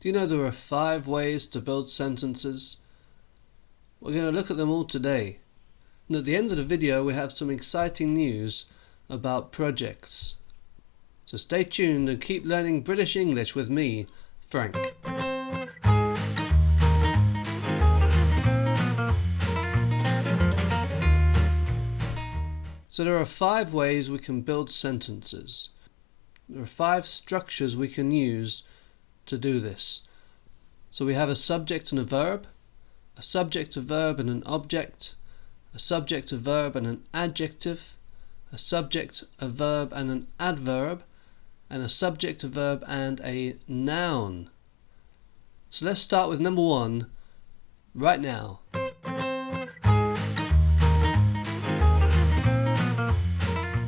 Do you know there are 5 ways to build sentences? We're going to look at them all today. And at the end of the video we have some exciting news about projects. So stay tuned and keep learning British English with me, Frank. So there are 5 ways we can build sentences. There are 5 structures we can use to do this. So we have a subject and a verb, a subject, a verb and an object, a subject, a verb and an adjective, a subject, a verb and an adverb, and a subject, a verb and a noun. So let's start with number 1 right now.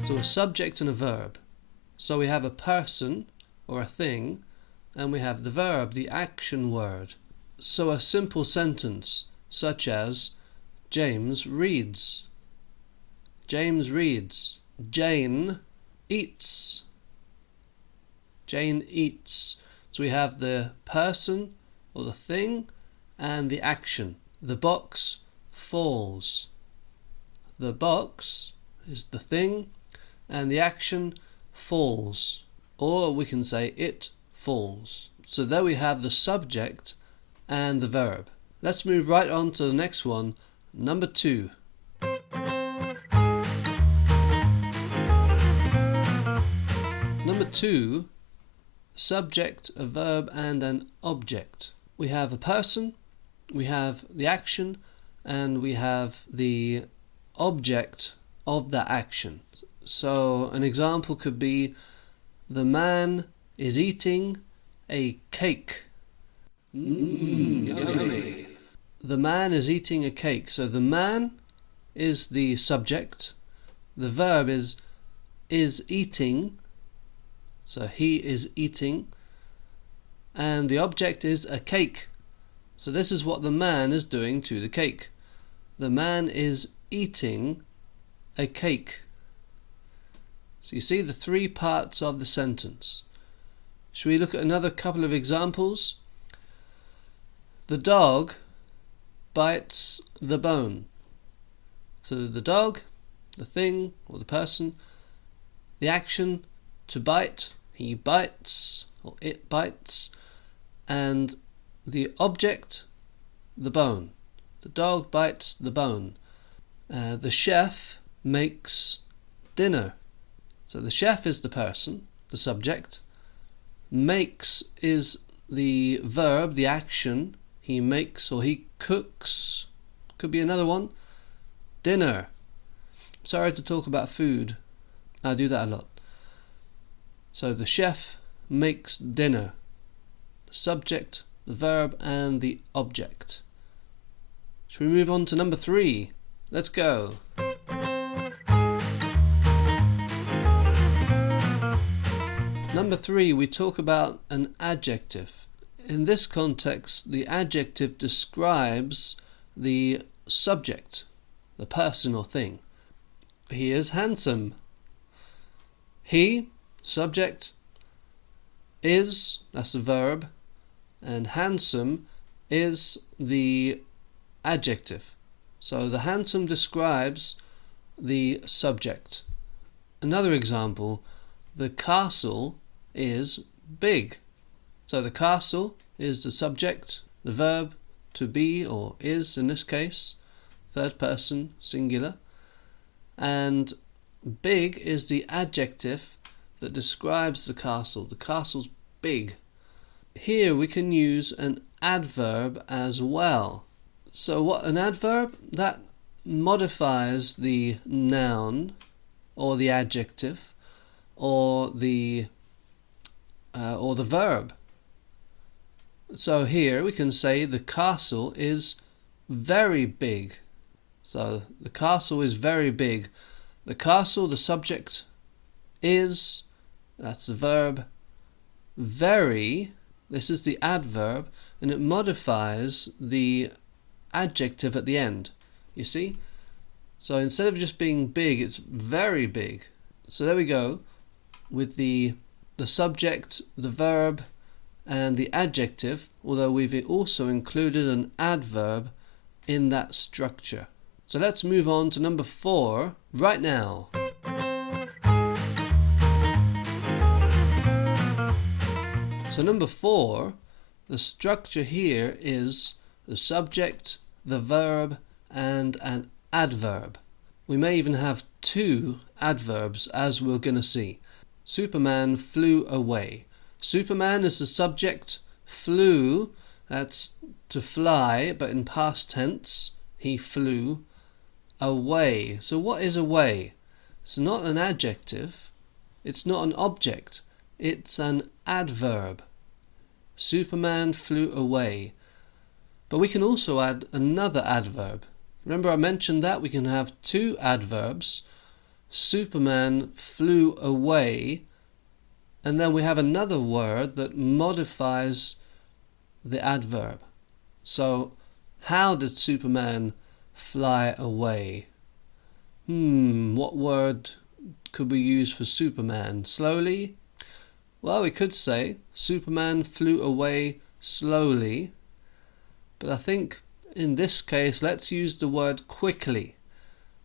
So a subject and a verb. So we have a person or a thing, and we have the verb, the action word. So a simple sentence such as James reads. James reads. Jane eats. Jane eats. So we have the person or the thing and the action. The box falls. The box is the thing and the action falls. Or we can say it falls. So there we have the subject and the verb. Let's move right on to the next one, number 2. Number 2, subject, a verb and an object. We have a person, we have the action, and we have the object of that action. So an example could be the man is eating a cake. Yummy. The man is eating a cake. So the man is the subject. The verb is eating. So he is eating. And the object is a cake. So this is what the man is doing to the cake. The man is eating a cake. So you see the 3 parts of the sentence. Shall we look at another couple of examples? The dog bites the bone. So the dog, the thing or the person, the action to bite, he bites or it bites, and the object, the bone. The dog bites the bone. The chef makes dinner. So the chef is the person, the subject. Makes is the verb, the action. He makes or he cooks. Could be another one. Dinner. Sorry to talk about food. I do that a lot. So the chef makes dinner. The subject, the verb and the object. Shall we move on to number 3? Let's go. Number 3, we talk about an adjective. In this context, the adjective describes the subject, the person or thing. He is handsome. He, subject, is, that's the verb, and handsome is the adjective. So the handsome describes the subject. Another example, the castle is big. So the castle is the subject, the verb to be or is in this case, third person singular, and big is the adjective that describes the castle. The castle's big. Here we can use an adverb as well. So what an adverb? That modifies the noun or the adjective or the verb. So here we can say the castle is very big. So the castle is very big. The castle, the subject, is, that's the verb. Very, this is the adverb, and it modifies the adjective at the end. You see? So instead of just being big, it's very big. So there we go, with the subject, the verb, and the adjective, although we've also included an adverb in that structure. So let's move on to number 4 right now. So number 4, the structure here is the subject, the verb, and an adverb. We may even have 2 adverbs, as we're going to see. Superman flew away. Superman is the subject. Flew, that's to fly, but in past tense. He flew away. So what is away? It's not an adjective. It's not an object. It's an adverb. Superman flew away. But we can also add another adverb. Remember I mentioned that we can have 2 adverbs. Superman flew away, and then we have another word that modifies the adverb. So how did Superman fly away? What word could we use for Superman? Slowly? Well, we could say Superman flew away slowly, but I think in this case let's use the word quickly.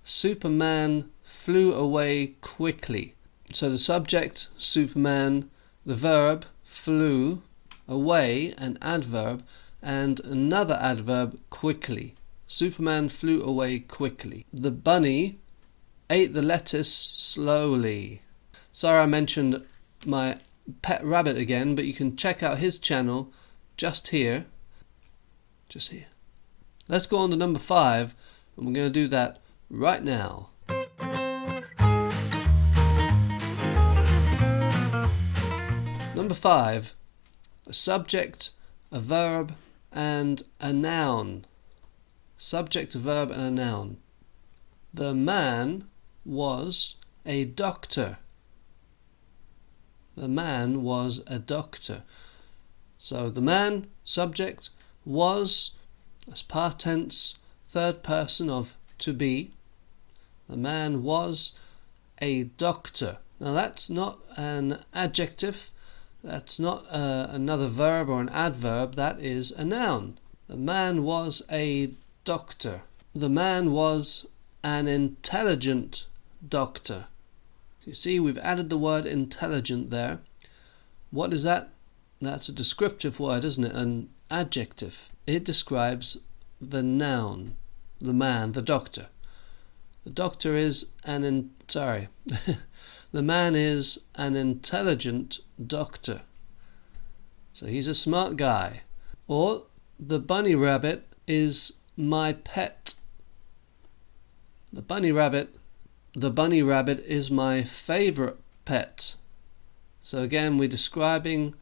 Superman flew away quickly. So the subject, Superman, the verb, flew, away, an adverb, and another adverb, quickly. Superman flew away quickly. The bunny ate the lettuce slowly. Sorry I mentioned my pet rabbit again, but you can check out his channel just here. Just here. Let's go on to number 5, and we're going to do that right now. Number 5, a subject, a verb, and a noun. Subject, a verb, and a noun. The man was a doctor. The man was a doctor. So the man, subject, was, as past tense, third person of to be. The man was a doctor. Now that's not an adjective. That's not another verb or an adverb. That is a noun. The man was a doctor. The man was an intelligent doctor. So you see, we've added the word intelligent there. What is that? That's a descriptive word, isn't it? An adjective. It describes the noun, the man, the doctor. The doctor is the man is an intelligent doctor. So he's a smart guy. Or the bunny rabbit is my pet. The bunny rabbit is my favorite pet. So again, we're describing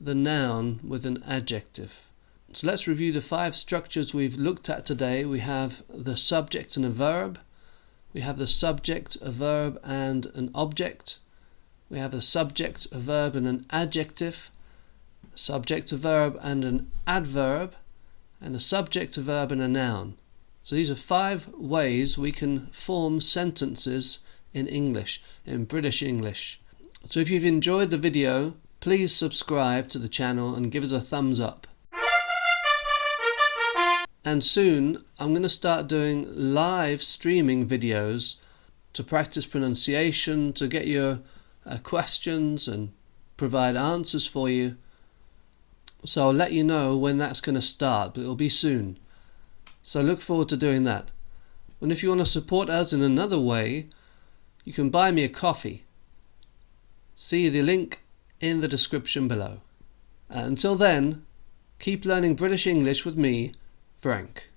the noun with an adjective. So let's review the 5 structures we've looked at today. We have the subject and a verb. We have the subject, a verb, and an object. We have a subject, a verb, and an adjective. A subject, a verb, and an adverb. And a subject, a verb, and a noun. So these are 5 ways we can form sentences in English, in British English. So if you've enjoyed the video, please subscribe to the channel and give us a thumbs up. And soon I'm going to start doing live streaming videos to practice pronunciation, to get your questions and provide answers for you. So I'll let you know when that's going to start, but it'll be soon. So look forward to doing that. And if you want to support us in another way, you can buy me a coffee. See the link in the description below. Until then, keep learning British English with me, Frank.